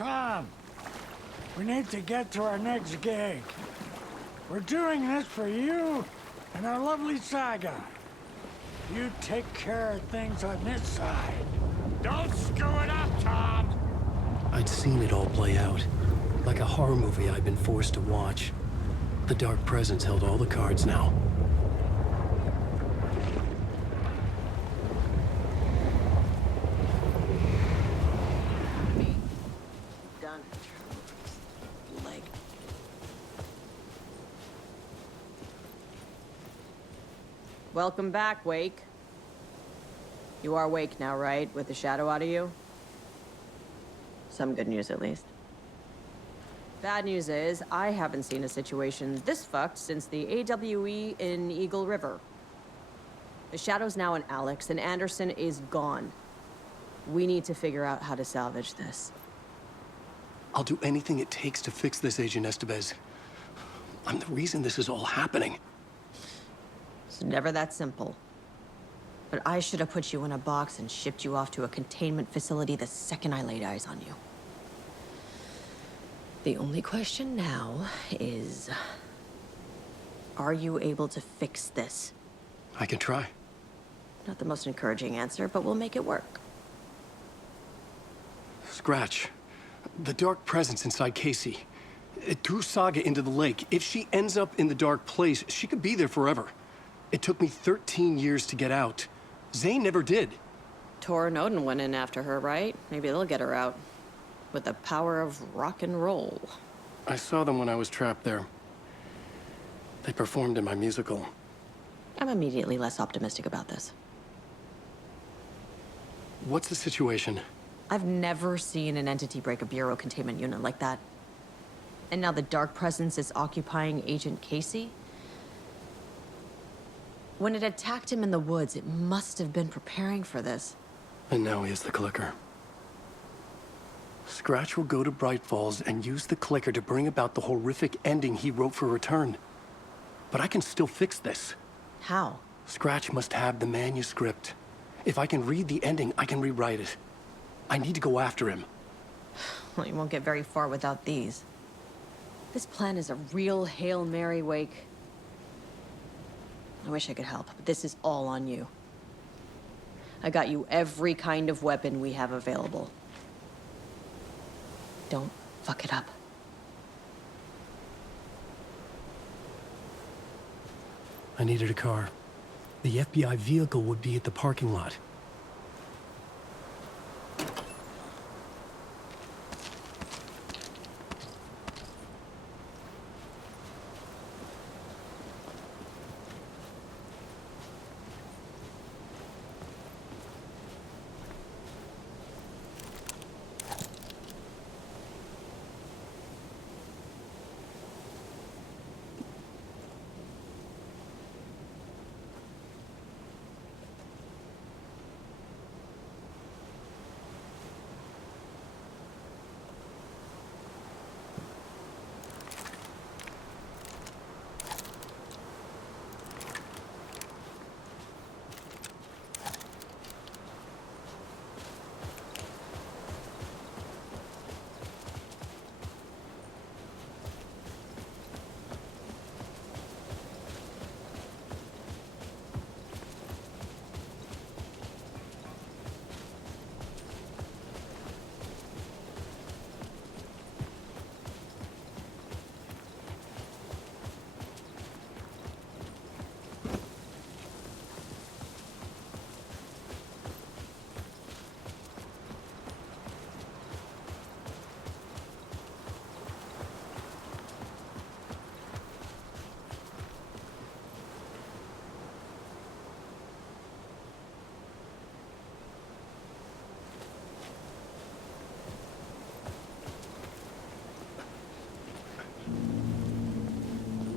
Tom, we need to get to our next gig. We're doing this for you and our lovely Saga. You take care of things on this side. Don't screw it up, Tom! I'd seen it all play out. Like a horror movie I'd been forced to watch. The Dark Presence held all the cards now. Done. Leg. Welcome back, Wake. You are awake now, right? With the shadow out of you? Some good news, at least. Bad news is, I haven't seen a situation this fucked since the AWE in Eagle River. The shadow's now in Alex, and Anderson is gone. We need to figure out how to salvage this. I'll do anything it takes to fix this, Agent Estevez. I'm the reason this is all happening. It's never that simple. But I should have put you in a box and shipped you off to a containment facility the second I laid eyes on you. The only question now is, are you able to fix this? I can try. Not the most encouraging answer, but we'll make it work. Scratch. The Dark Presence inside Casey. It threw Saga into the lake. If she ends up in the dark place, she could be there forever. It took me 13 years to get out. Zane never did. Tor and Odin went in after her, right? Maybe they'll get her out. With the power of rock and roll. I saw them when I was trapped there. They performed in my musical. I'm immediately less optimistic about this. What's the situation? I've never seen an entity break a bureau containment unit like that. And now the Dark Presence is occupying Agent Casey? When it attacked him in the woods, it must have been preparing for this. And now he has the clicker. Scratch will go to Bright Falls and use the clicker to bring about the horrific ending he wrote for Return. But I can still fix this. How? Scratch must have the manuscript. If I can read the ending, I can rewrite it. I need to go after him. Well, you won't get very far without these. This plan is a real Hail Mary, Wake. I wish I could help, but this is all on you. I got you every kind of weapon we have available. Don't fuck it up. I needed a car. The FBI vehicle would be at the parking lot.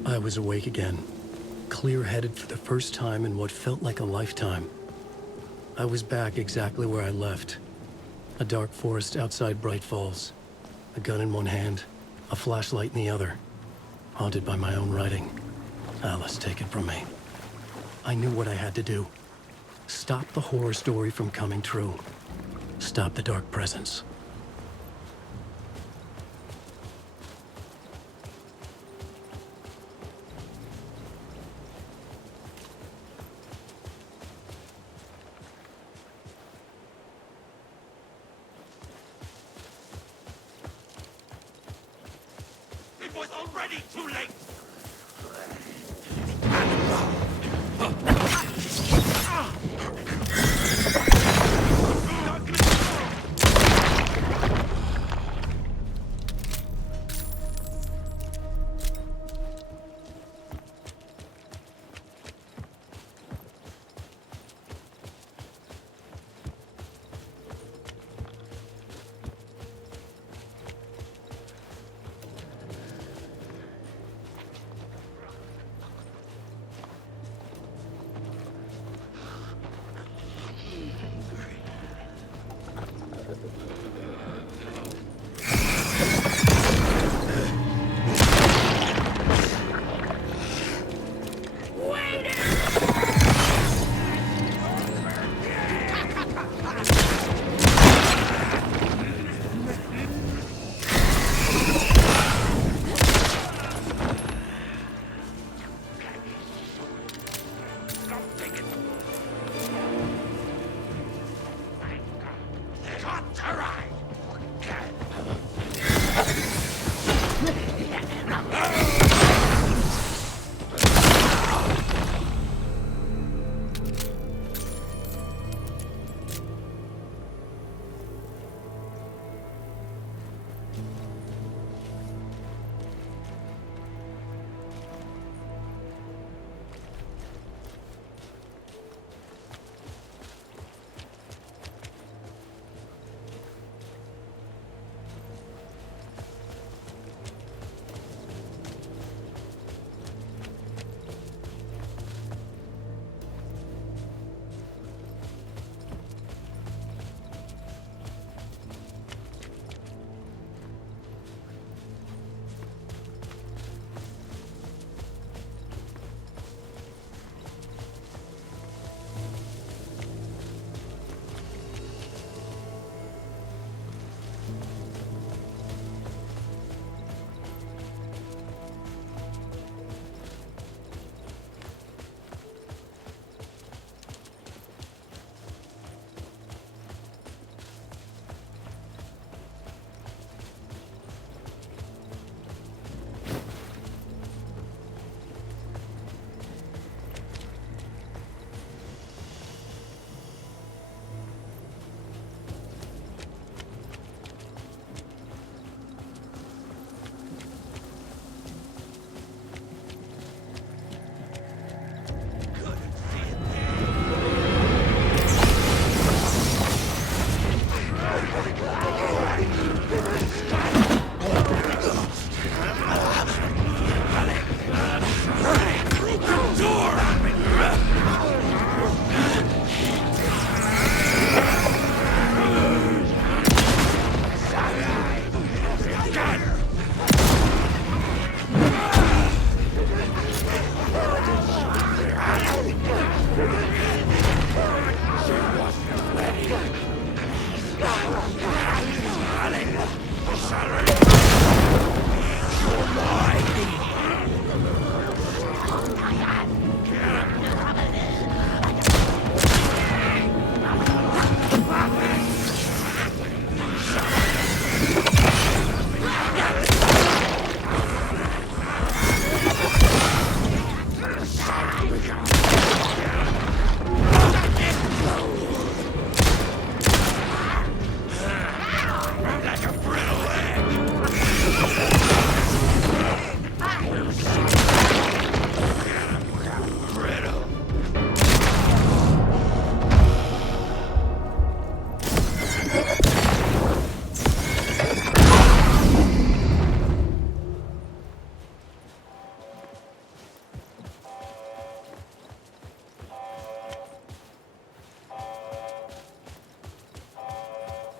I was awake again, clear-headed for the first time in what felt like a lifetime. I was back exactly where I left. A dark forest outside Bright Falls. A gun in one hand, a flashlight in the other. Haunted by my own writing. Alice, take it from me. I knew what I had to do. Stop the horror story from coming true. Stop the Dark Presence. Already too late!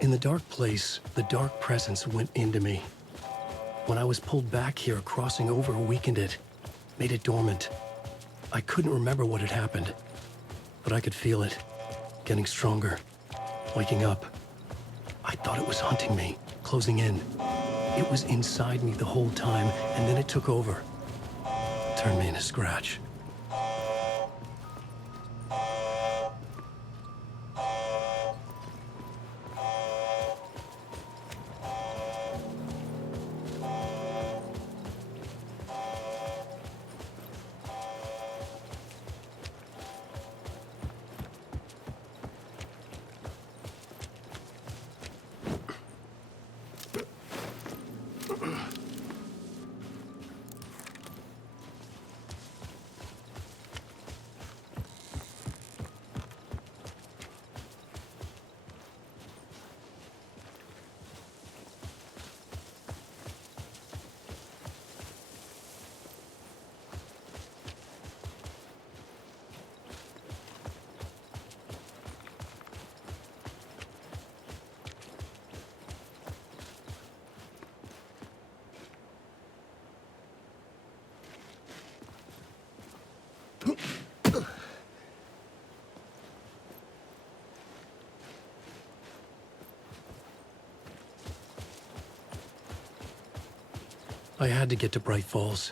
In the dark place, the dark presence went into me. When I was pulled back here, crossing over weakened it, made it dormant. I couldn't remember what had happened, but I could feel it, getting stronger, waking up. I thought it was hunting me, closing in. It was inside me the whole time, and then it took over. Turned me into scratch. I had to get to Bright Falls.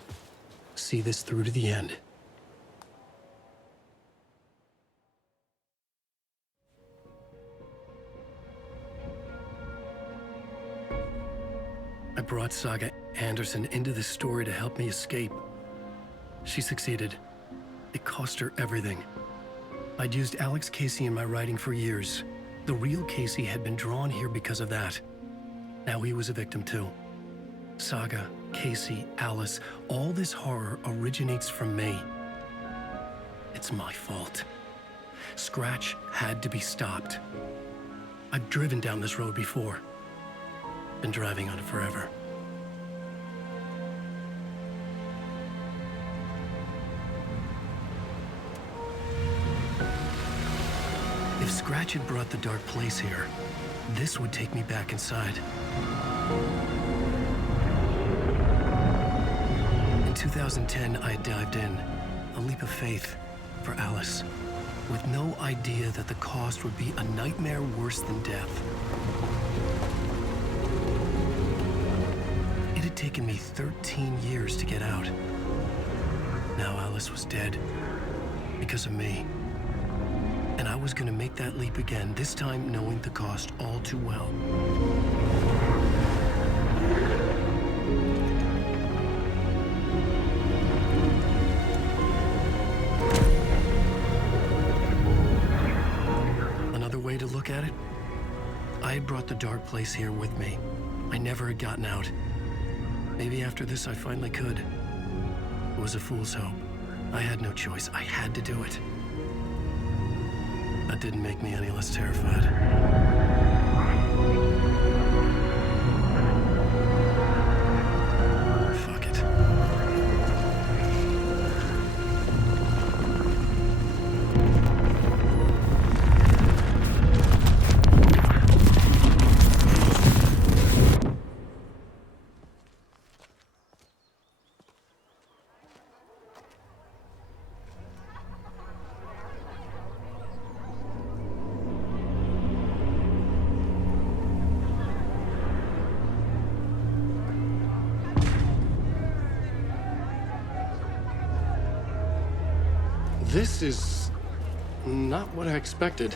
See this through to the end. I brought Saga Anderson into this story to help me escape. She succeeded. It cost her everything. I'd used Alex Casey in my writing for years. The real Casey had been drawn here because of that. Now he was a victim too. Saga, Casey, Alice, all this horror originates from me. It's my fault. Scratch had to be stopped. I've driven down this road before. Been driving on it forever. If Scratch had brought the dark place here, this would take me back inside. In 2010, I had dived in, a leap of faith for Alice, with no idea that the cost would be a nightmare worse than death. It had taken me 13 years to get out. Now Alice was dead, because of me. And I was gonna make that leap again, this time knowing the cost all too well. Another way to look at it, I had brought the dark place here with me. I never had gotten out. Maybe after this I finally could. It was a fool's hope. I had no choice. I had to do it. That didn't make me any less terrified. Fuck it. This is not what I expected.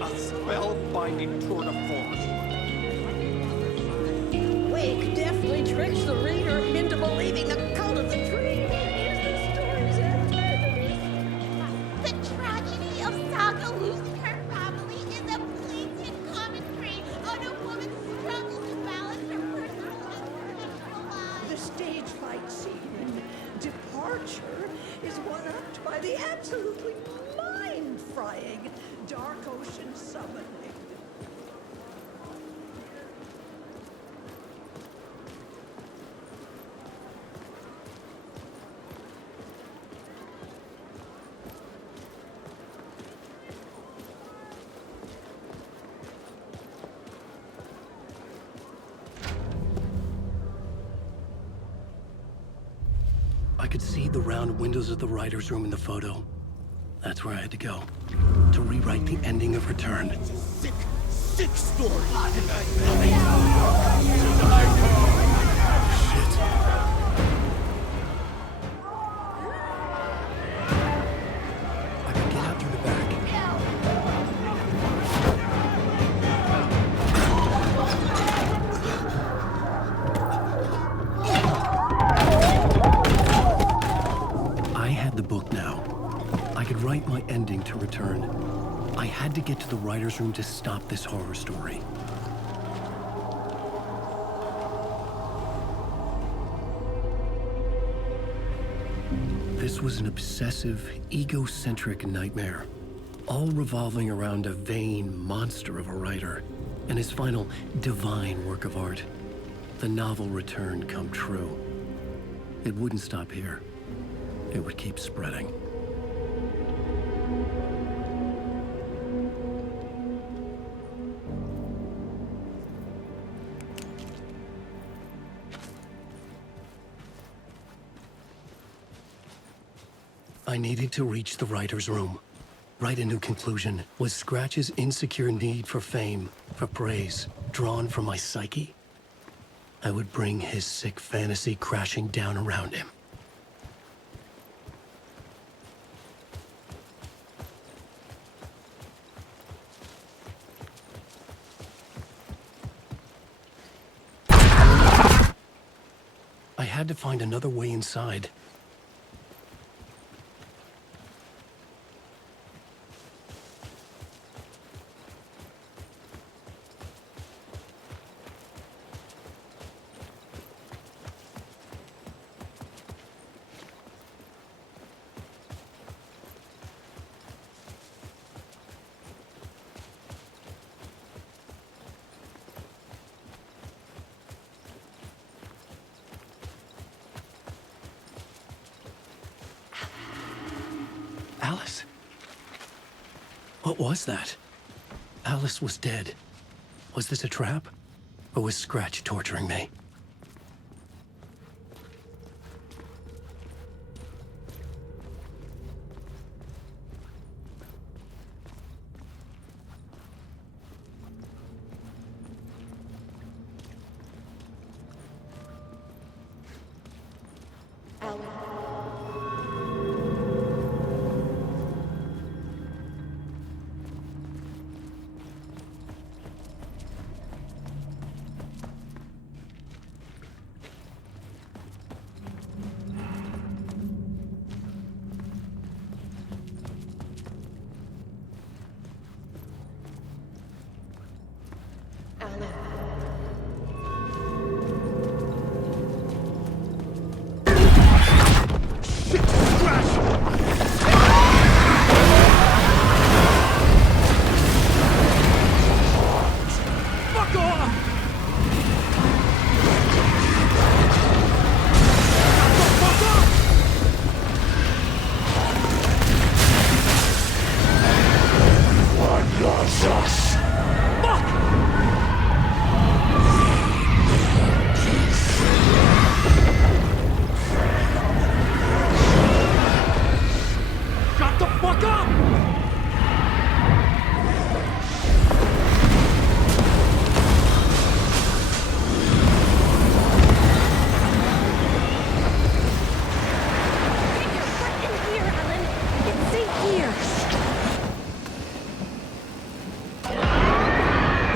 A spellbinding tour de force. Wake deftly tricks the reader into believing the cult of the tree is the story's antagonist. The tragedy of Saga losing her family is a blatant commentary on a woman's struggle to balance her personal and professional The lives. stage fight scene in Departure is one-upped by the absolutely mind-frying Dark Ocean Summoning. I could see the round windows of the writer's room in the photo. That's where I had to go, to rewrite the ending of Return. Sick, sick story. I could get out through the back. I had the book now. I could write my ending to Return. I had to get to the writer's room to stop this horror story. This was an obsessive, egocentric nightmare, all revolving around a vain monster of a writer and his final divine work of art, the novel Return come true. It wouldn't stop here. It would keep spreading. I needed to reach the writer's room. Write a new conclusion. Was Scratch's insecure need for fame, for praise, drawn from my psyche? I would bring his sick fantasy crashing down around him. I had to find another way inside. Alice? What was that? Alice was dead. Was this a trap? Or was Scratch torturing me?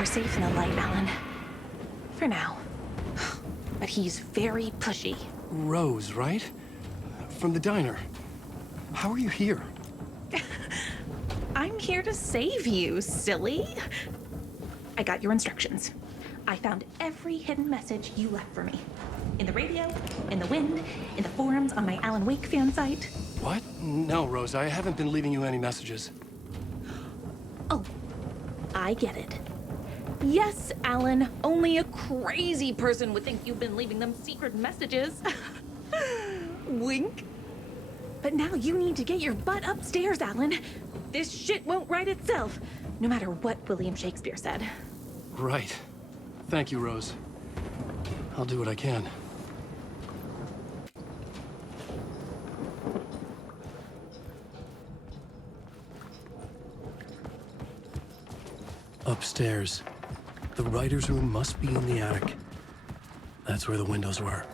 Safe in the light, Alan. For now. But he's very pushy. Rose, right? From the diner. How are you here? I'm here to save you, silly. I got your instructions. I found every hidden message you left for me. In the radio, in the wind, in the forums on my Alan Wake fan site. What? No, Rose, I haven't been leaving you any messages. Oh, I get it. Yes, Alan, only a crazy person would think you've been leaving them secret messages. Wink. But now you need to get your butt upstairs, Alan. This shit won't right itself, no matter what William Shakespeare said. Right. Thank you, Rose. I'll do what I can. Upstairs. The writer's room must be in the attic. That's where the windows were.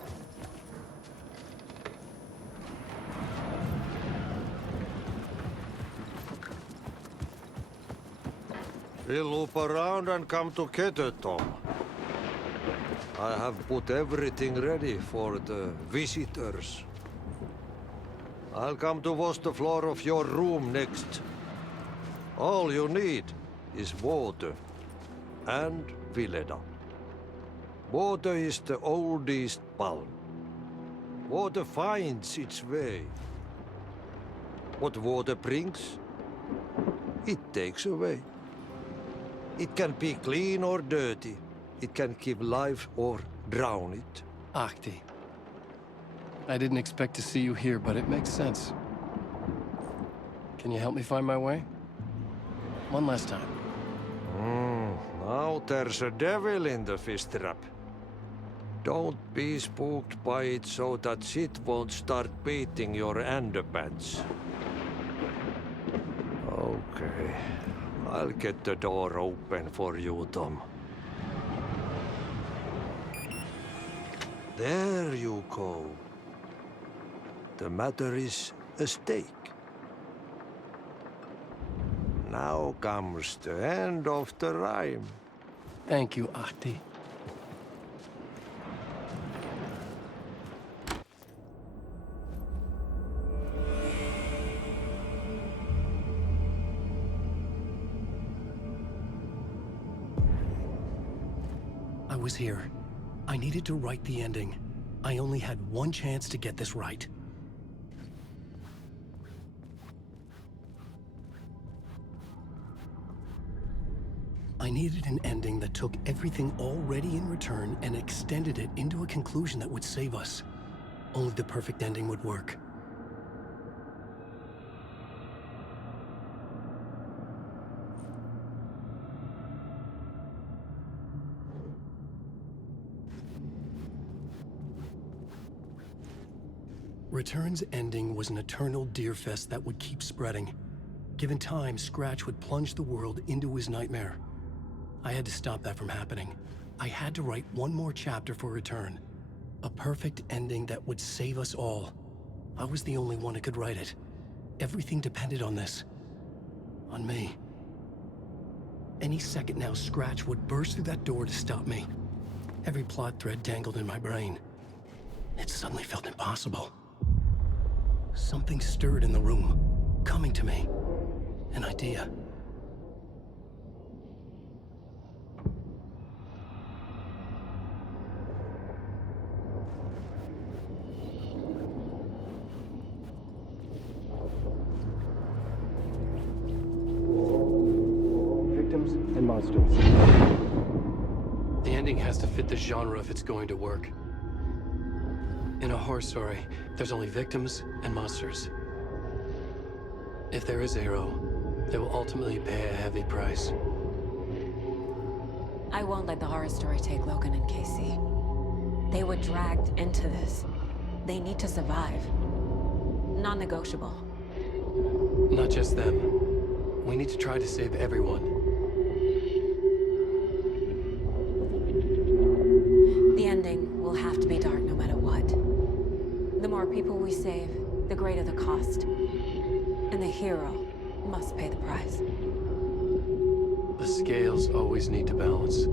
We'll loop around and come together, Tom. I have put everything ready for the visitors. I'll come to wash the floor of your room next. All you need is water. And Vileda. Water is the oldest palm. Water finds its way. What water brings, it takes away. It can be clean or dirty. It can give life or drown it. Ahti. I didn't expect to see you here, but it makes sense. Can you help me find my way? One last time. Now there's a devil in the fish trap. Don't be spooked by it so that shit won't start beating your underpants. Okay. I'll get the door open for you, Tom. There you go. The matter is a stake. Now comes the end of the rhyme. Thank you, Ahti. I was here. I needed to write the ending. I only had one chance to get this right. I needed an ending that took everything already in return and extended it into a conclusion that would save us. Only the perfect ending would work. Return's ending was an eternal deerfest that would keep spreading. Given time, Scratch would plunge the world into his nightmare. I had to stop that from happening. I had to write one more chapter for Return. A perfect ending that would save us all. I was the only one who could write it. Everything depended on this. On me. Any second now, Scratch would burst through that door to stop me. Every plot thread dangled in my brain. It suddenly felt impossible. Something stirred in the room, coming to me. An idea. Victims and monsters. The ending has to fit the genre if it's going to work. In a horror story, there's only victims and monsters. If there is a hero, they will ultimately pay a heavy price. I won't let the horror story take Logan and Casey. They were dragged into this. They need to survive. Non-negotiable. Not just them. We need to try to save everyone. The ending will have to be dark no matter what. The more people we save, the greater the cost. And the hero must pay the price. The scales always need to balance.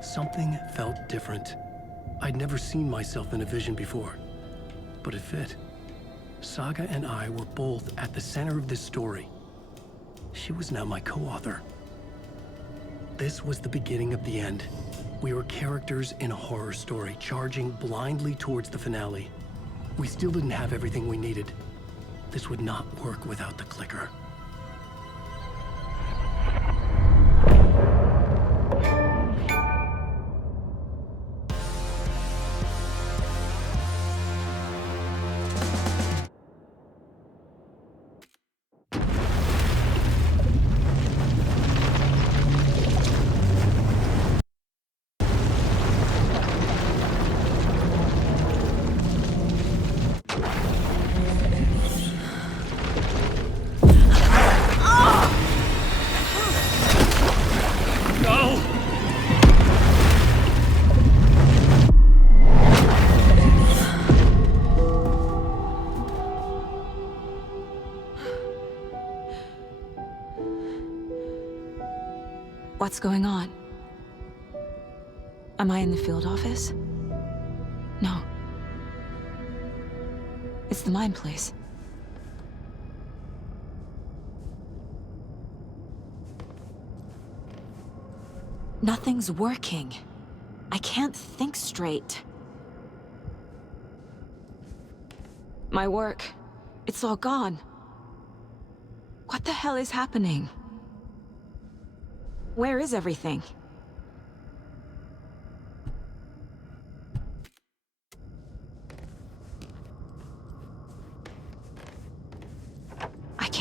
Something felt different. I'd never seen myself in a vision before, but it fit. Saga and I were both at the center of this story. She was now my co-author. This was the beginning of the end. We were characters in a horror story, charging blindly towards the finale. We still didn't have everything we needed. This would not work without the clicker. What's going on? Am I in the field office? No. It's the mine place. Nothing's working. I can't think straight. My work, it's all gone. What the hell is happening? Where is everything?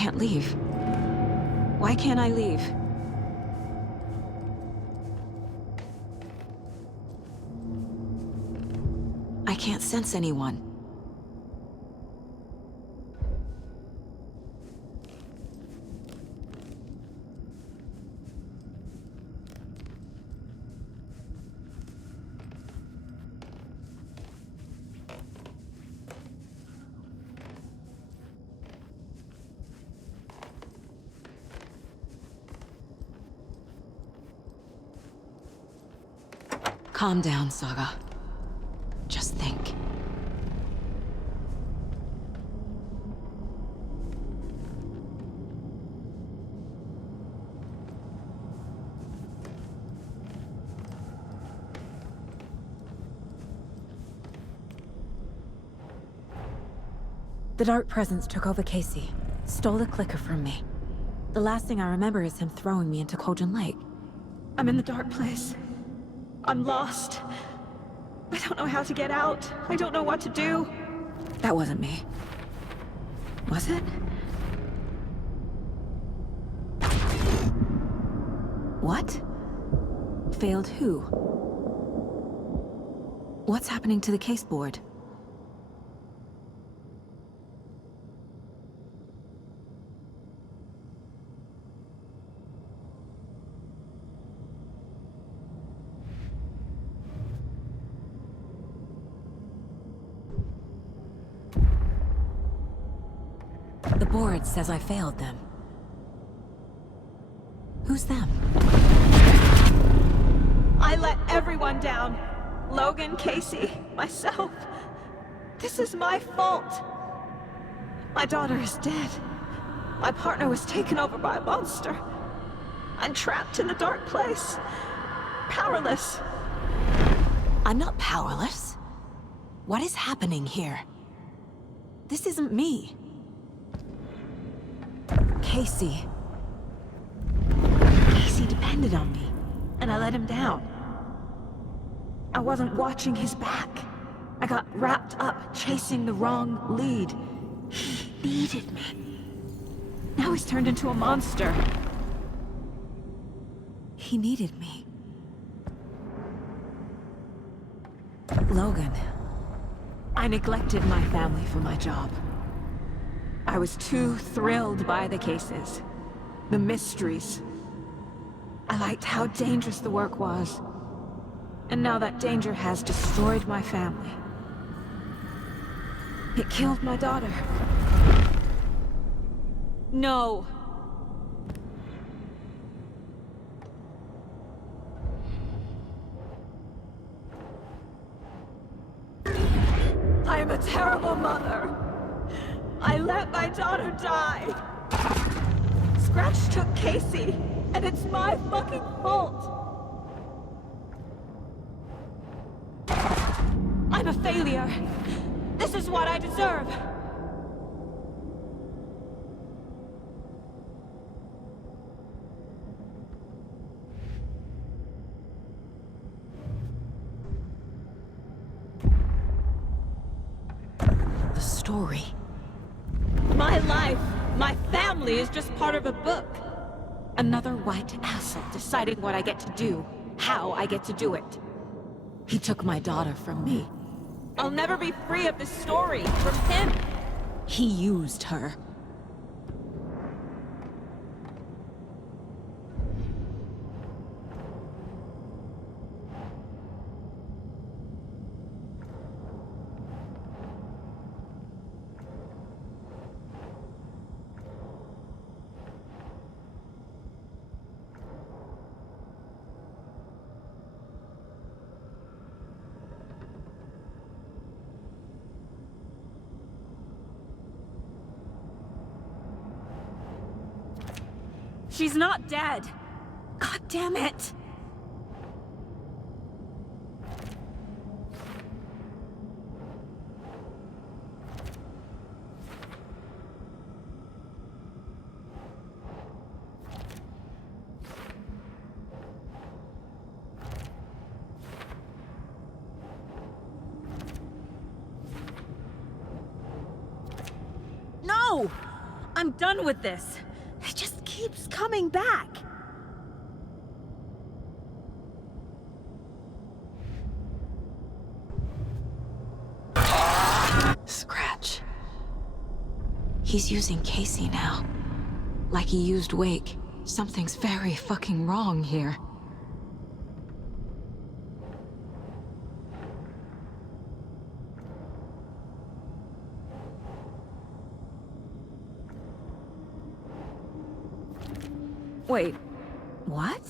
can't leave. Why can't I leave? I can't sense anyone. Calm down, Saga. Just think. The Dark Presence took over Casey, stole the clicker from me. The last thing I remember is him throwing me into Cauldron Lake. I'm in the dark place. I'm lost. I don't know how to get out. I don't know what to do. That wasn't me. Was it? What? Failed who? What's happening to the case board? The board says I failed them. Who's them? I let everyone down. Logan, Casey, myself. This is my fault. My daughter is dead. My partner was taken over by a monster. I'm trapped in the dark place. Powerless. I'm not powerless. What is happening here? This isn't me. Casey. Casey depended on me, And I let him down. I wasn't watching his back. I got wrapped up chasing the wrong lead. He needed me. Now he's turned into a monster. He needed me. Logan. I neglected my family for my job. I was too thrilled by the cases, the mysteries. I liked how dangerous the work was. And now that danger has destroyed my family. It killed my daughter. No. I am a terrible mother. I let my daughter die. Scratch took Casey, and it's my fucking fault. I'm a failure. This is what I deserve. The story. My life, my family is just part of a book. Another white asshole deciding what I get to do, how I get to do it. He took my daughter from me. I'll never be free of this story from him. He used her. She's not dead. God damn it! No! I'm I'm done with this. It just keeps coming back. Scratch. He's using Casey now. Like he used Wake. Something's very fucking wrong here. Wait, what?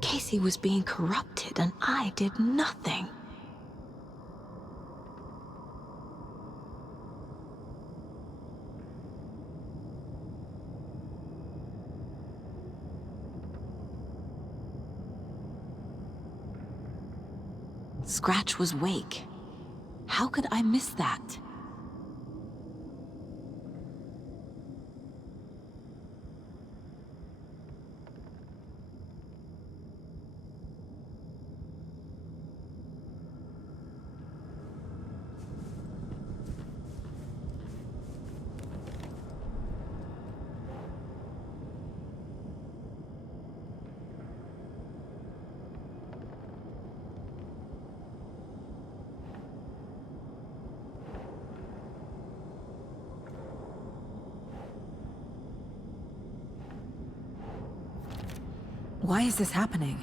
Casey was being corrupted and I did nothing. Scratch was Wake. How could I miss that? Why is this happening?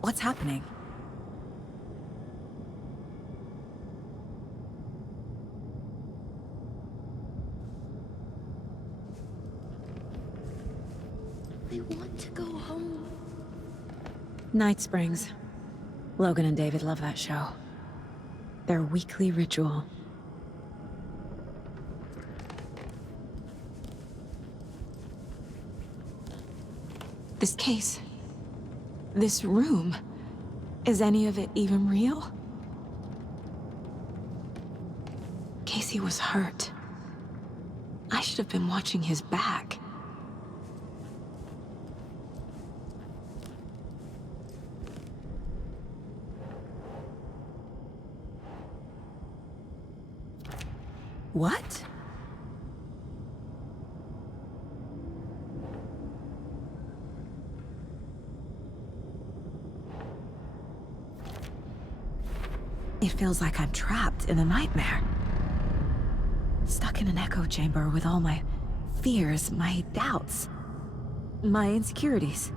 What's happening? I want to go home. Night Springs. Logan and David love that show. Their weekly ritual. This case. This room. Is any of it even real? Casey was hurt. I should have been watching his back. What? It feels like I'm trapped in a nightmare. Stuck in an echo chamber with all my fears, my doubts, my insecurities.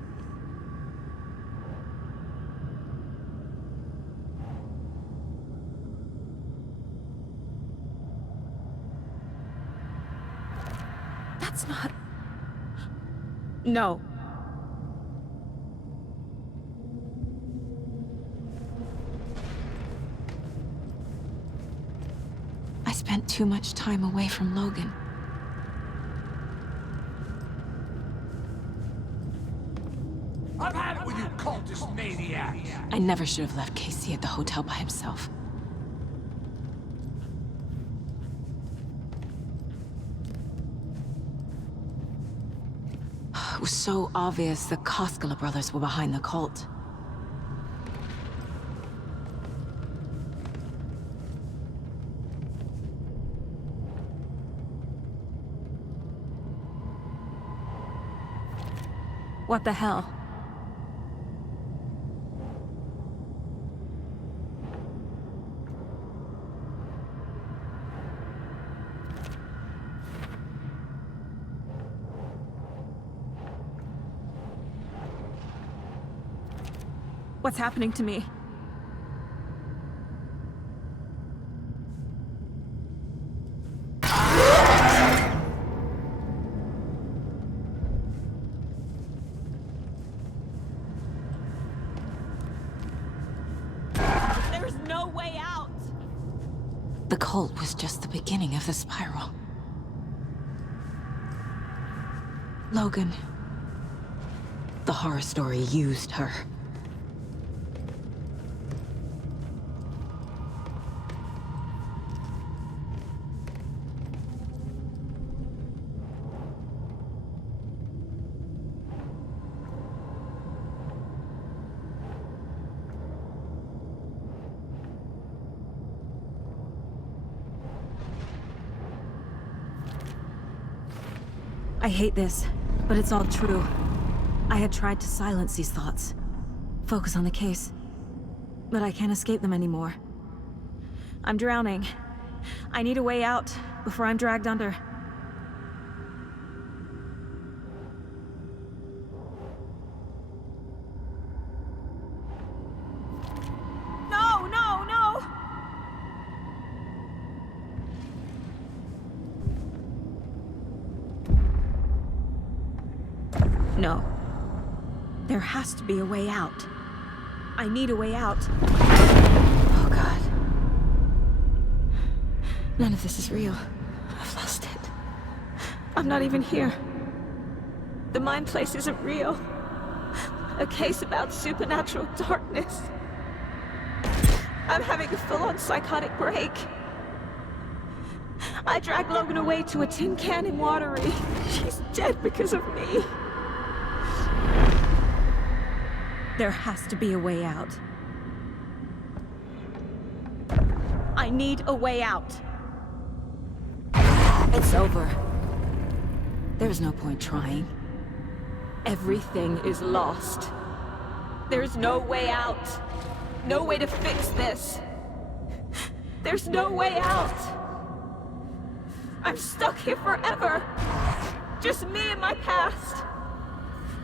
That's not... No. I spent too much time away from Logan. I've had it with you cultist maniacs! I never should have left Casey at the hotel by himself. It was so obvious the Koskela brothers were behind the cult. What the hell? What's happening to me? no way out! The cult was just the beginning of the spiral. Logan. The horror story used her. I hate this, but it's all true. I had tried to silence these thoughts, focus on the case, but I can't escape them anymore. I'm drowning. I need a way out before I'm dragged under. No, no, no! No. There has to be a way out. I need a way out. Oh, God. None of this is real. I've lost it. I'm not even here. The mind place isn't real. A case about supernatural darkness. I'm having a full-on psychotic break. I dragged Logan away to a tin can in Watery. She's dead because of me. There has to be a way out. I need a way out. It's over. There's no point trying. Everything is lost. There's no way out. No way to fix this. There's no way out. I'm stuck here forever. Just me and my past.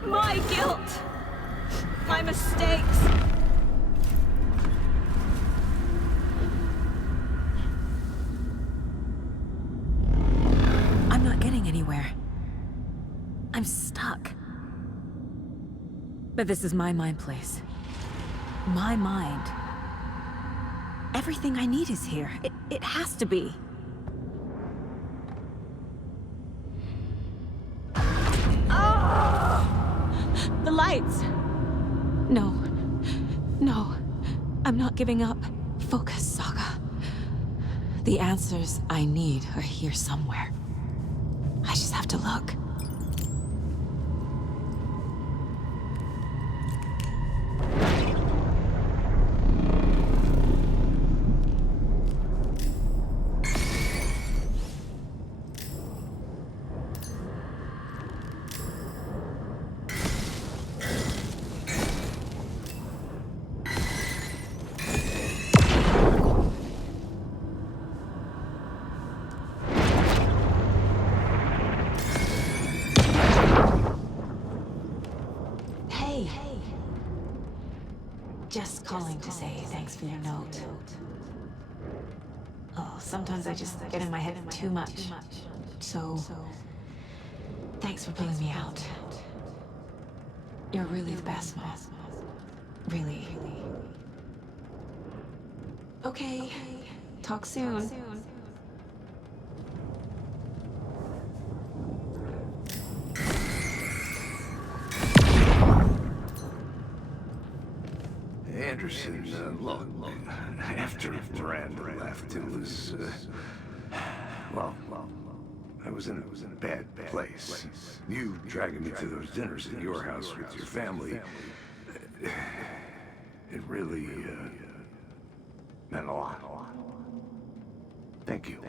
My guilt. My mistakes. I'm not getting anywhere. I'm stuck. But this is my mind place. My mind. Everything I need is here. It has to be. The lights. No. No. I'm not giving up. Focus, Saga. The answers I need are here somewhere. I just have to look. Just calling to say thanks for your note. Oh, sometimes I just get in my head too much. So, thanks for pulling me out. You're really the best, Mom. Really. Okay, talk soon. Anderson, look, after Miranda left, it was, well, I was in a bad place. You dragging me to those dinners at your house with your family, it really, meant a lot. Thank you.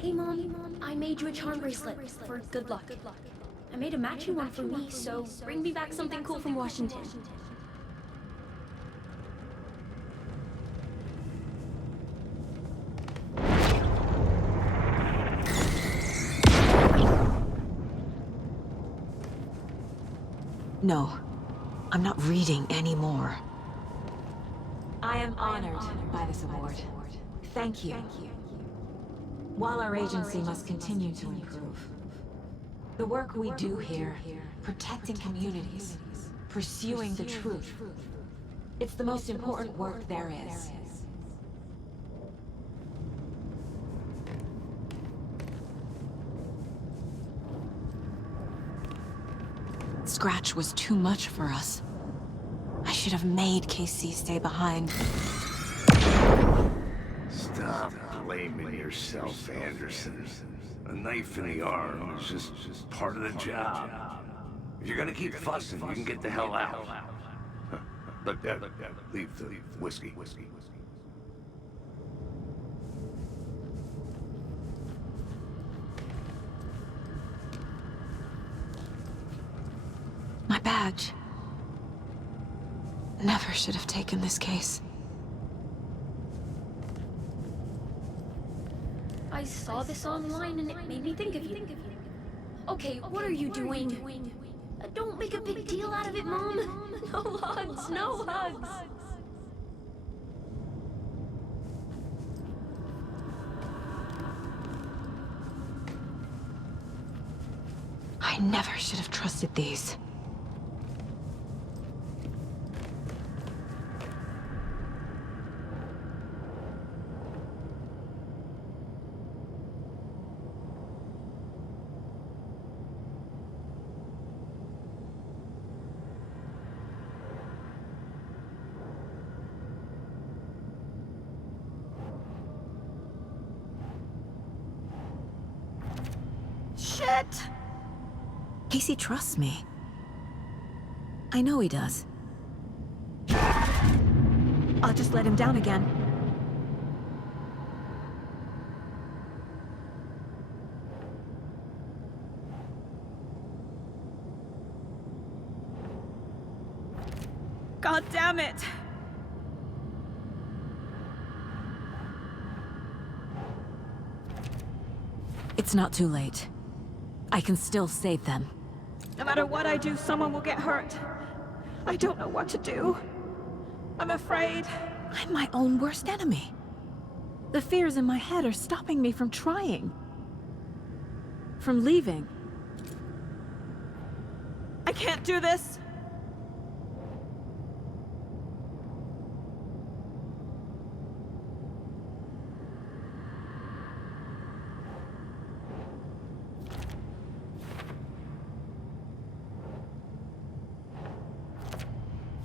Hey Mom, I made you a charm bracelet for good luck. I made a matching one for me, so bring me back something cool from Washington. No. I'm not reading anymore. I am honored by this award. Thank you. While our agency must continue to improve, the work we do here, protecting communities, pursuing the truth, it's the most important work there is. Scratch was too much for us. I should have made Casey stay behind. Stop blaming yourself, Anderson. A knife in the arm is just part of the job. If you're gonna keep fussing, you can get the hell out. Look, Dad, leave the whiskey. My badge. Never should have taken this case. I saw this online and it made me think of you. Okay, what are you doing? Don't make a big deal out of it, Mom. No hugs, no hugs. I never should have trusted these. Shit! Casey trusts me. I know he does. I'll just let him down again. God damn it! It's not too late. I can still save them. No matter what I do, someone will get hurt. I don't know what to do. I'm afraid. I'm my own worst enemy. The fears in my head are stopping me from trying. From leaving. I can't do this.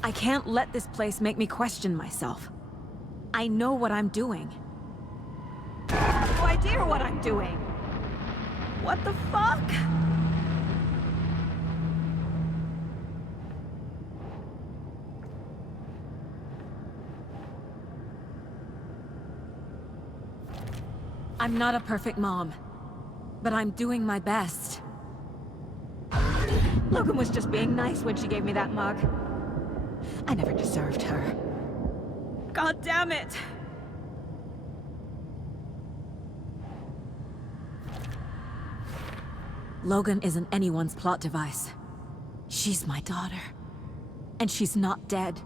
I can't let this place make me question myself. I know what I'm doing. I have no idea what I'm doing. What the fuck? I'm not a perfect mom, but I'm doing my best. Logan was just being nice when she gave me that mug. I never deserved her. God damn it! Logan isn't anyone's plot device. She's my daughter. And she's not dead.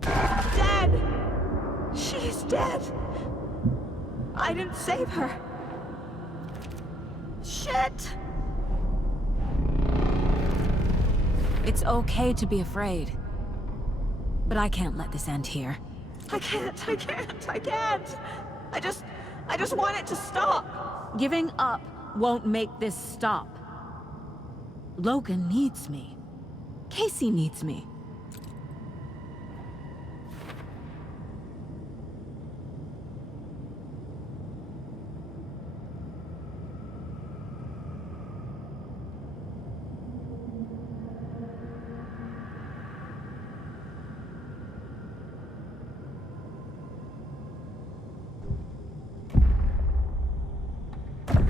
Dead! She's dead! I didn't save her. Shit! It's okay to be afraid. But I can't let this end here. I can't. I just want it to stop. Giving up won't make this stop. Logan needs me. Casey needs me.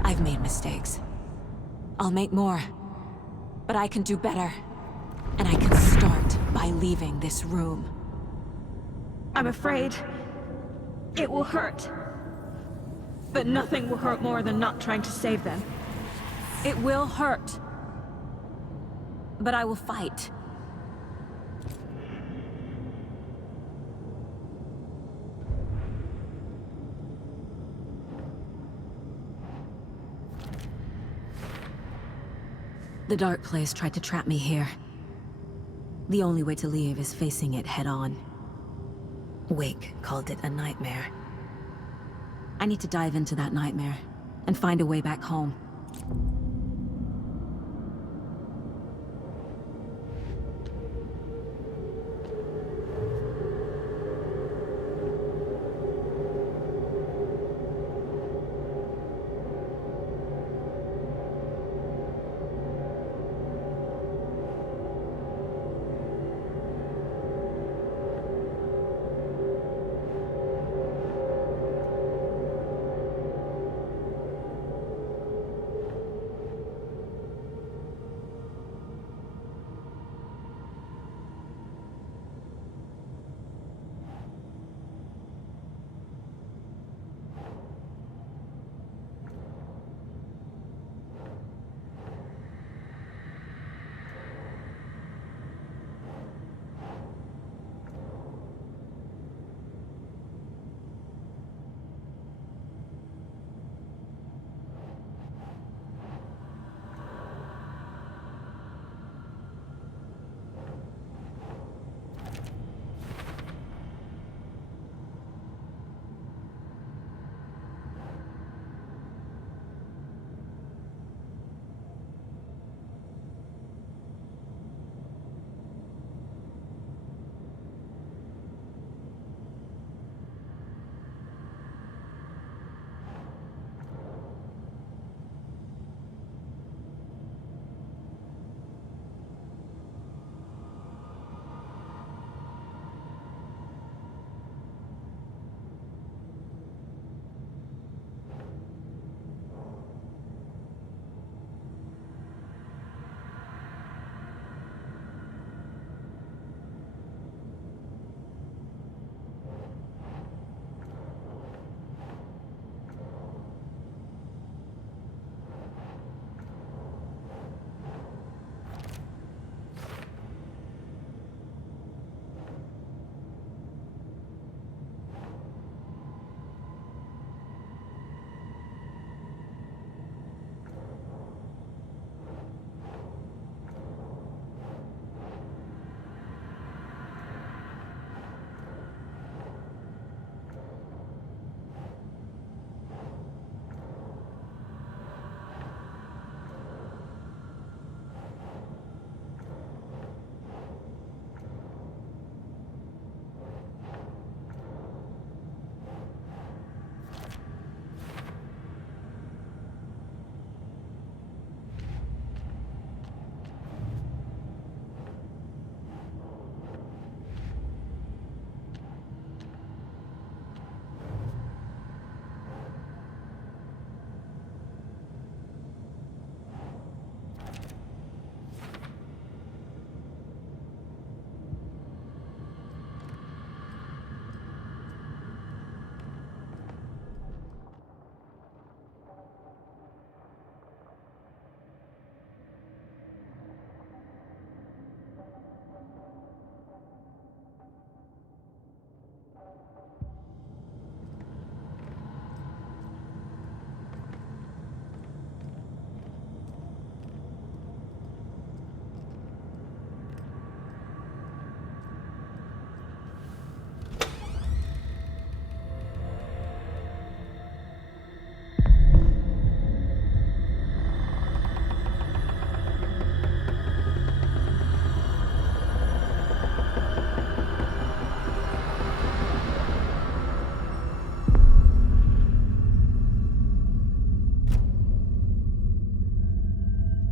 I've made mistakes. I'll make more. But I can do better. And I can start by leaving this room. I'm afraid it will hurt. But nothing will hurt more than not trying to save them. It will hurt. But I will fight. The dark place tried to trap me here. The only way to leave is facing it head-on. Wake called it a nightmare. I need to dive into that nightmare, and find a way back home.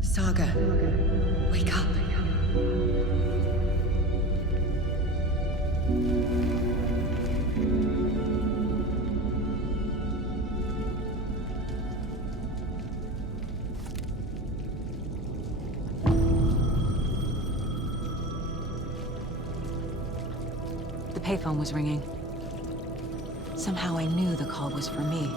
Saga, wake up. The payphone was ringing. Somehow I knew the call was for me.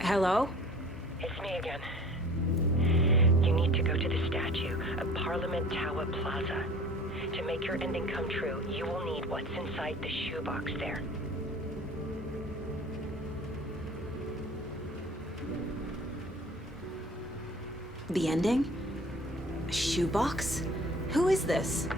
Hello? It's me again. You need to go to the statue of Parliament Tower Plaza. To make your ending come true, you will need what's inside the shoebox there. The ending? A shoebox? Who is this?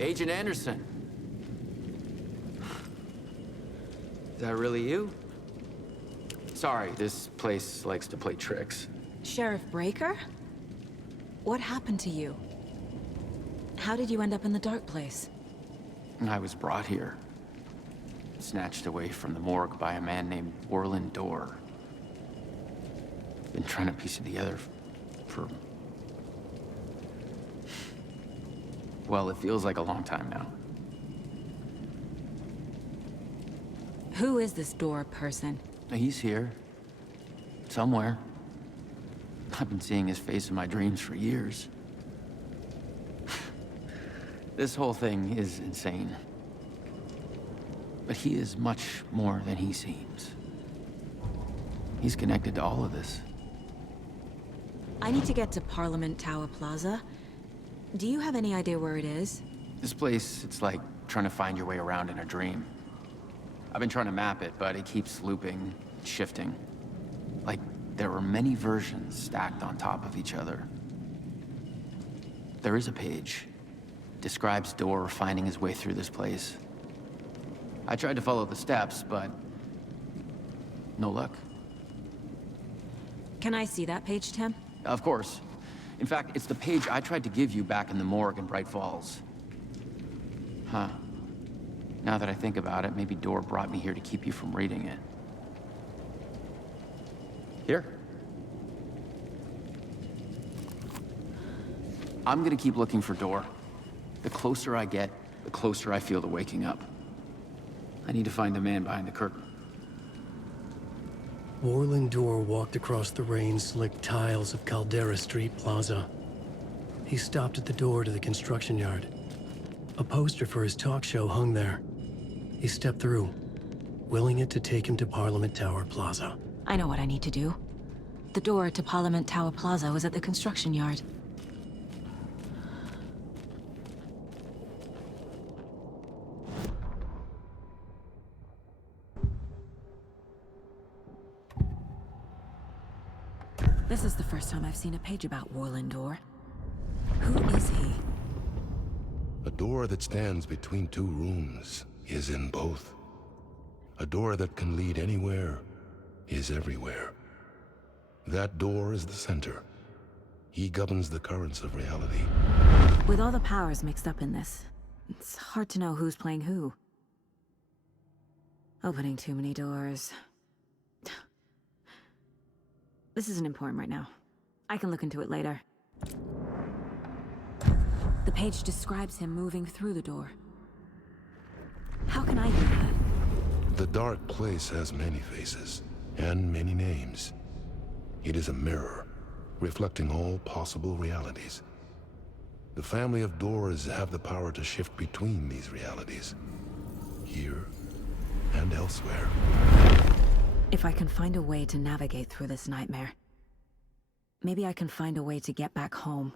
Agent Anderson. Is that really you? Sorry, this place likes to play tricks. Sheriff Breaker? What happened to you? How did you end up in the dark place? I was brought here. Snatched away from the morgue by a man named Orland Dorr. Been trying to piece it together for... well, it feels like a long time now. Who is this Dorr person? He's here. Somewhere. I've been seeing his face in my dreams for years. This whole thing is insane. But he is much more than he seems. He's connected to all of this. I need to get to Parliament Tower Plaza. Do you have any idea where it is? This place, it's like trying to find your way around in a dream. I've been trying to map it, but it keeps looping, shifting. Like there were many versions stacked on top of each other. There is a page. Describes Dorr finding his way through this place. I tried to follow the steps, but no luck. Can I see that page, Tim? Of course. In fact, it's the page I tried to give you back in the morgue in Bright Falls. Huh. Now that I think about it, maybe Dorr brought me here to keep you from reading it. Here. I'm gonna keep looking for Dorr. The closer I get, the closer I feel to waking up. I need to find the man behind the curtain. Orland Dorr walked across the rain-slicked tiles of Caldera Street Plaza. He stopped at the door to the construction yard. A poster for his talk show hung there. He stepped through, willing it to take him to Parliament Tower Plaza. I know what I need to do. The door to Parliament Tower Plaza was at the construction yard. This is the first time I've seen a page about Orland Dorr. Who is he? A door that stands between two rooms is in both. A door that can lead anywhere is everywhere. That door is the center. He governs the currents of reality. With all the powers mixed up in this, it's hard to know who's playing who. Opening too many doors. This isn't important right now. I can look into it later. The page describes him moving through the door. How can I do that? The dark place has many faces, and many names. It is a mirror, reflecting all possible realities. The family of Dorrs have the power to shift between these realities, here and elsewhere. If I can find a way to navigate through this nightmare, maybe I can find a way to get back home.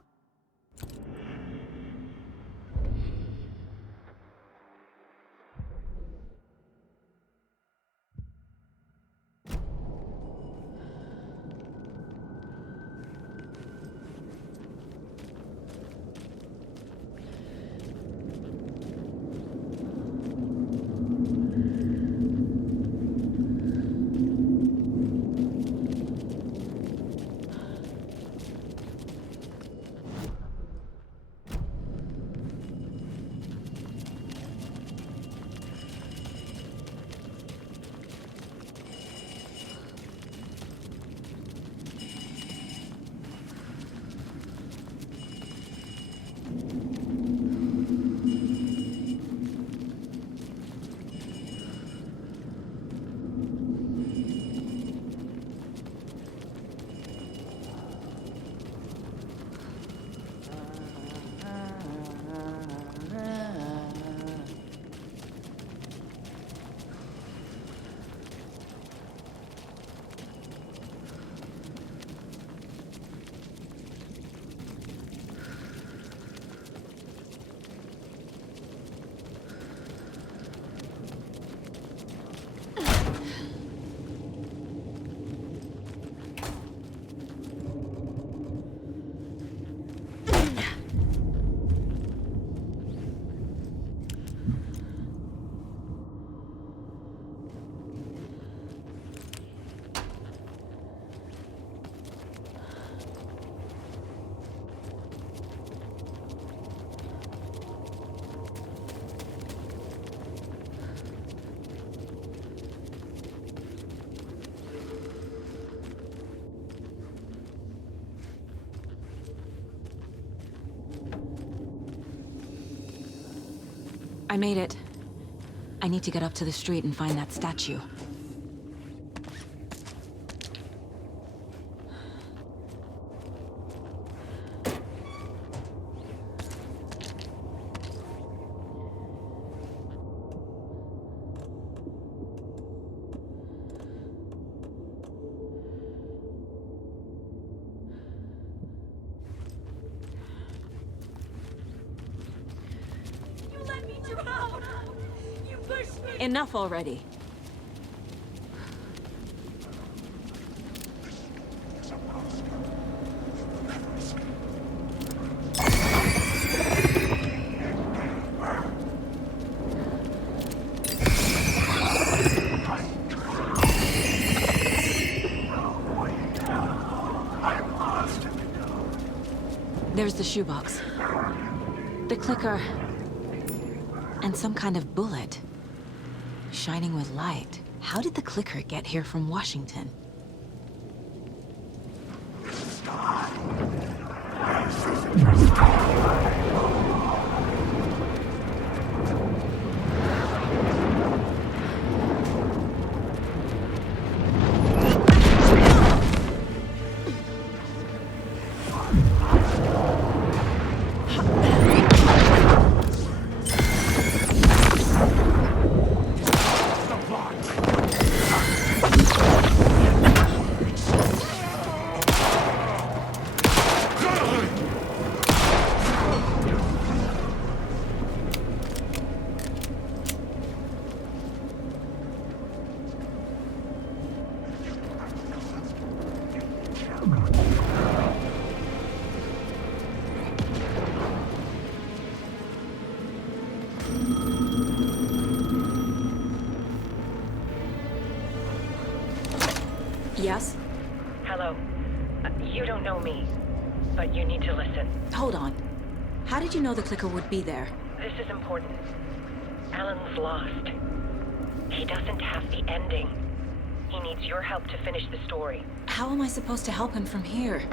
I made it. I need to get up to the street and find that statue. Enough already. There's the shoebox. The clicker. And some kind of bullet. Shining with light. How did the clicker get here from Washington? Yes? Hello. You don't know me, but you need to listen. Hold on. How did you know the clicker would be there? This is important. Alan's lost. He doesn't have the ending. He needs your help to finish the story. How am I supposed to help him from here?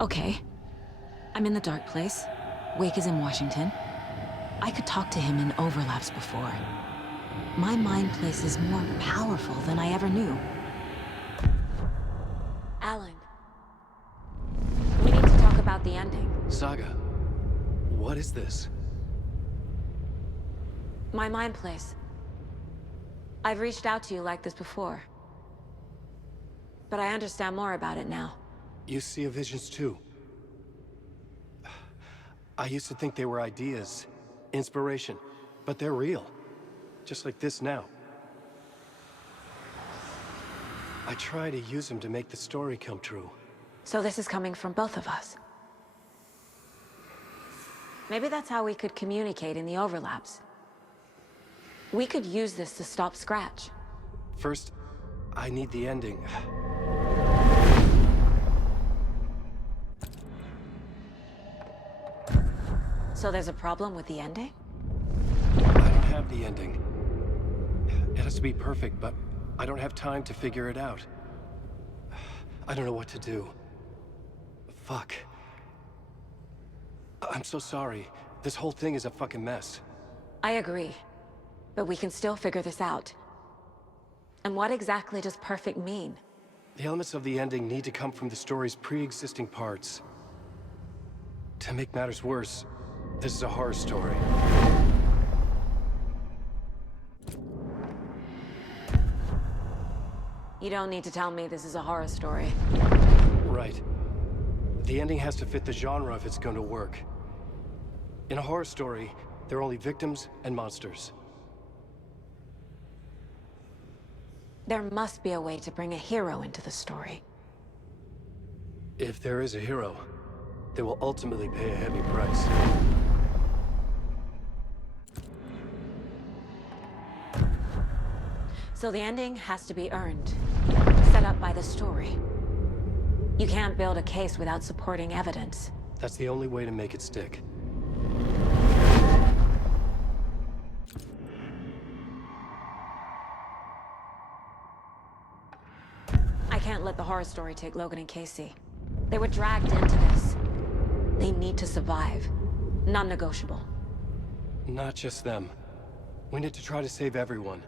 Okay. I'm in the dark place. Wake is in Washington. I could talk to him in overlaps before. My mind place is more powerful than I ever knew. Alan. We need to talk about the ending. Saga, what is this? My mind place. I've reached out to you like this before. But I understand more about it now. You see visions too. I used to think they were ideas, inspiration, but they're real. Just like this now. I try to use them to make the story come true. So this is coming from both of us. Maybe that's how we could communicate in the overlaps. We could use this to stop Scratch. First, I need the ending. So there's a problem with the ending? I don't have the ending. It has to be perfect, but I don't have time to figure it out. I don't know what to do. Fuck. I'm so sorry. This whole thing is a fucking mess. I agree. But we can still figure this out. And what exactly does perfect mean? The elements of the ending need to come from the story's pre-existing parts. To make matters worse, this is a horror story. You don't need to tell me this is a horror story. Right. The ending has to fit the genre if it's going to work. In a horror story, there are only victims and monsters. There must be a way to bring a hero into the story. If there is a hero, they will ultimately pay a heavy price. So the ending has to be earned, set up by the story. You can't build a case without supporting evidence. That's the only way to make it stick. I can't let the horror story take Logan and Casey. They were dragged into this. They need to survive. Non-negotiable. Not just them. We need to try to save everyone.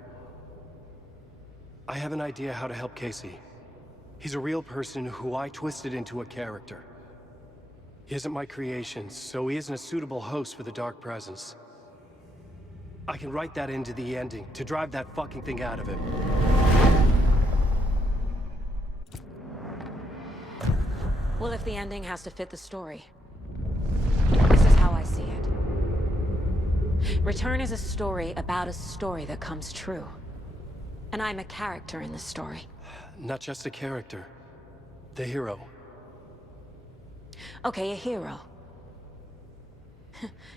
I have an idea how to help Casey. He's a real person who I twisted into a character. He isn't my creation, so he isn't a suitable host for the Dark Presence. I can write that into the ending to drive that fucking thing out of him. Well, if the ending has to fit the story, this is how I see it. Return is a story about a story that comes true. And I'm a character in this story. Not just a character. The hero. Okay, a hero.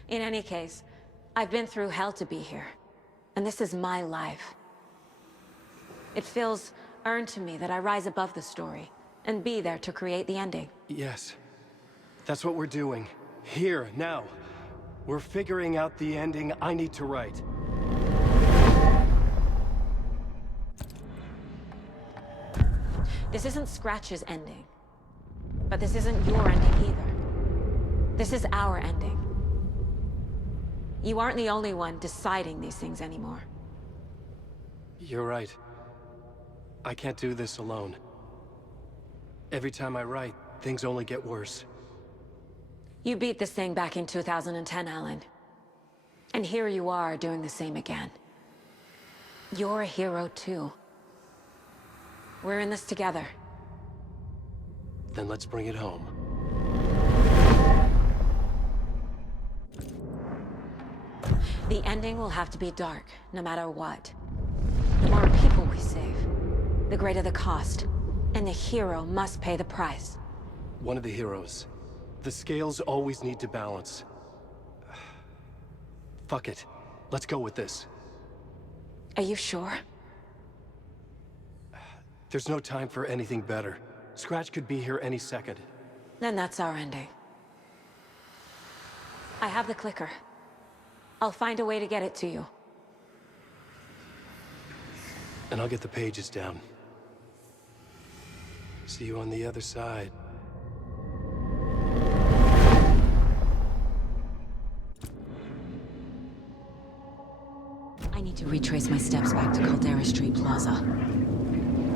In any case, I've been through hell to be here. And this is my life. It feels earned to me that I rise above the story and be there to create the ending. Yes. That's what we're doing. Here, now. We're figuring out the ending I need to write. This isn't Scratch's ending. But this isn't your ending either. This is our ending. You aren't the only one deciding these things anymore. You're right. I can't do this alone. Every time I write, things only get worse. You beat this thing back in 2010, Alan. And here you are doing the same again. You're a hero too. We're in this together. Then let's bring it home. The ending will have to be dark, no matter what. The more people we save, the greater the cost. And the hero must pay the price. One of the heroes. The scales always need to balance. Fuck it. Let's go with this. Are you sure? There's no time for anything better. Scratch could be here any second. Then that's our ending. I have the clicker. I'll find a way to get it to you. And I'll get the pages down. See you on the other side. I need to retrace my steps back to Caldera Street Plaza.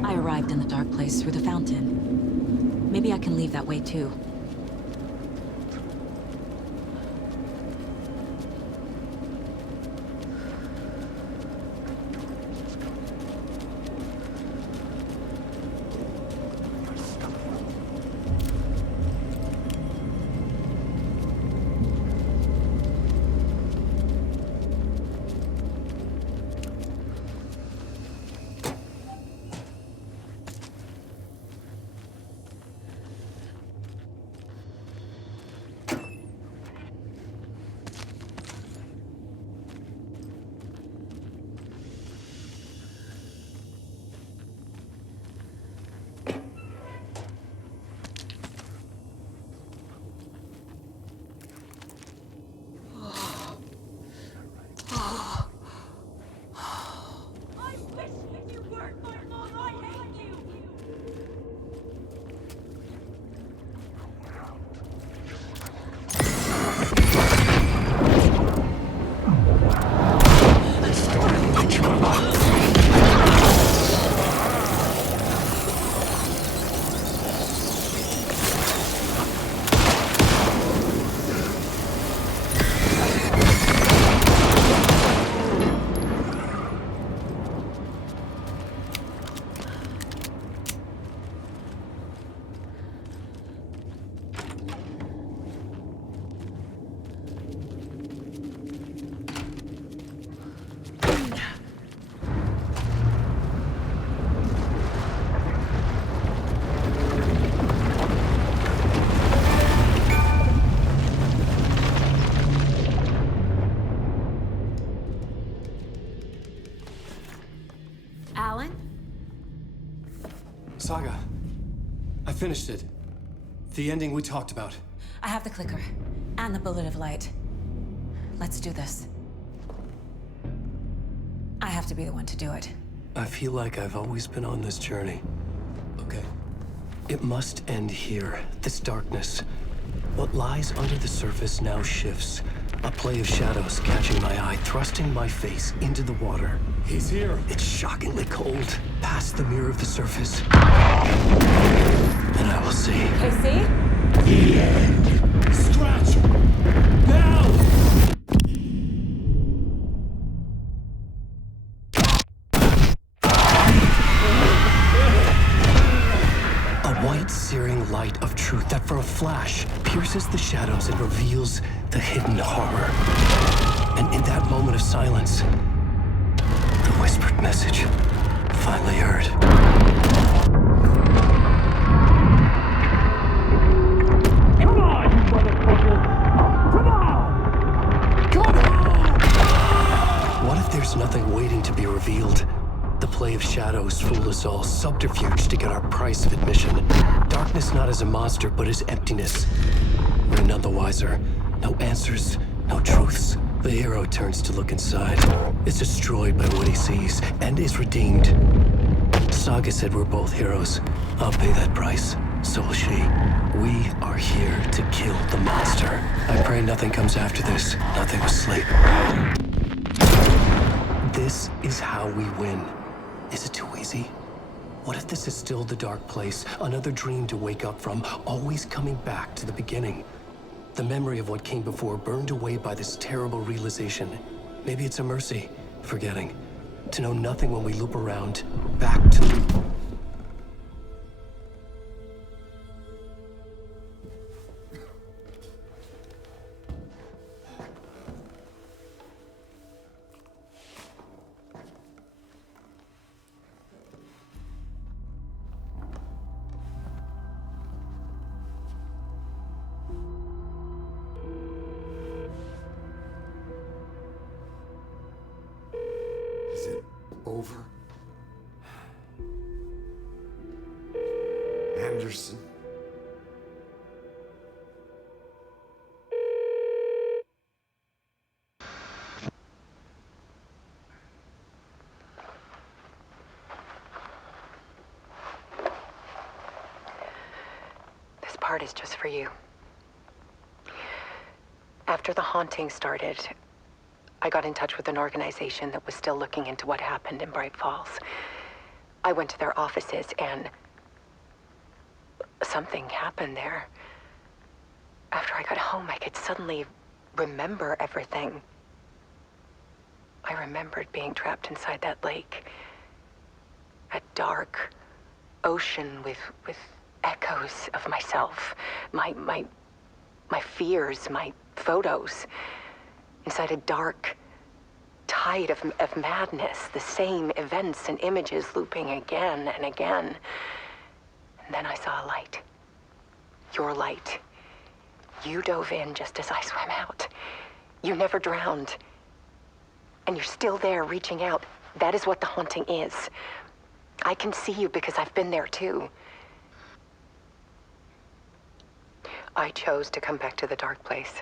I arrived in the dark place through the fountain. Maybe I can leave that way too. Saga, I finished it. The ending we talked about. I have the clicker and the bullet of light. Let's do this. I have to be the one to do it. I feel like I've always been on this journey. Okay. It must end here, this darkness. What lies under the surface now shifts. A play of shadows catching my eye, thrusting my face into the water. He's here. It's shockingly cold, past the mirror of the surface. And I will see. Casey? The end. Scratch! Now! A white, searing light of truth that for a flash pierces the shadows and reveals the hidden horror. And in that moment of silence, the whispered message finally heard. Come on, you motherfucker! Come on! Come on! What if there's nothing waiting to be revealed? The play of shadows fool us all, subterfuge to get our price of admission. Darkness not as a monster, but as emptiness. We're none the wiser. No answers, no truths. The hero turns to look inside. Is destroyed by what he sees, and is redeemed. Saga said we're both heroes. I'll pay that price. So will she. We are here to kill the monster. I pray nothing comes after this. Nothing but sleep. This is how we win. Is it too easy? What if this is still the dark place? Another dream to wake up from, always coming back to the beginning. The memory of what came before burned away by this terrible realization. Maybe it's a mercy, forgetting. To know nothing when we loop around, back to... Is it over? Anderson? This part is just for you. After the haunting started, I got in touch with an organization that was still looking into what happened in Bright Falls. I went to their offices and something happened there. After I got home, I could suddenly remember everything. I remembered being trapped inside that lake. A dark ocean with echoes of myself, my fears, my photos. Inside a dark tide of madness, the same events and images looping again and again. And then I saw a light. Your light. You dove in just as I swam out. You never drowned. And you're still there reaching out. That is what the haunting is. I can see you because I've been there too. I chose to come back to the dark place.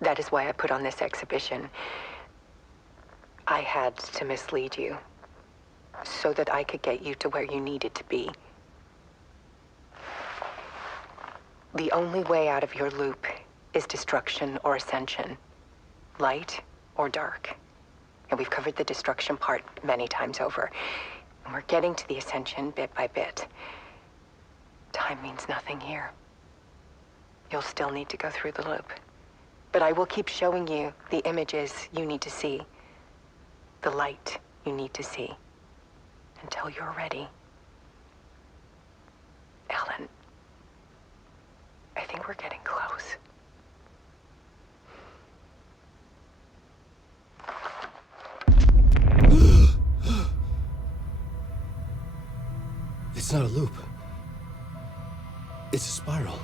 That is why I put on this exhibition. I had to mislead you, so that I could get you to where you needed to be. The only way out of your loop is destruction or ascension, light or dark. And we've covered the destruction part many times over. And we're getting to the ascension bit by bit. Time means nothing here. You'll still need to go through the loop. But I will keep showing you the images you need to see, the light you need to see, until you're ready. Ellen, I think we're getting close. It's not a loop. It's a spiral.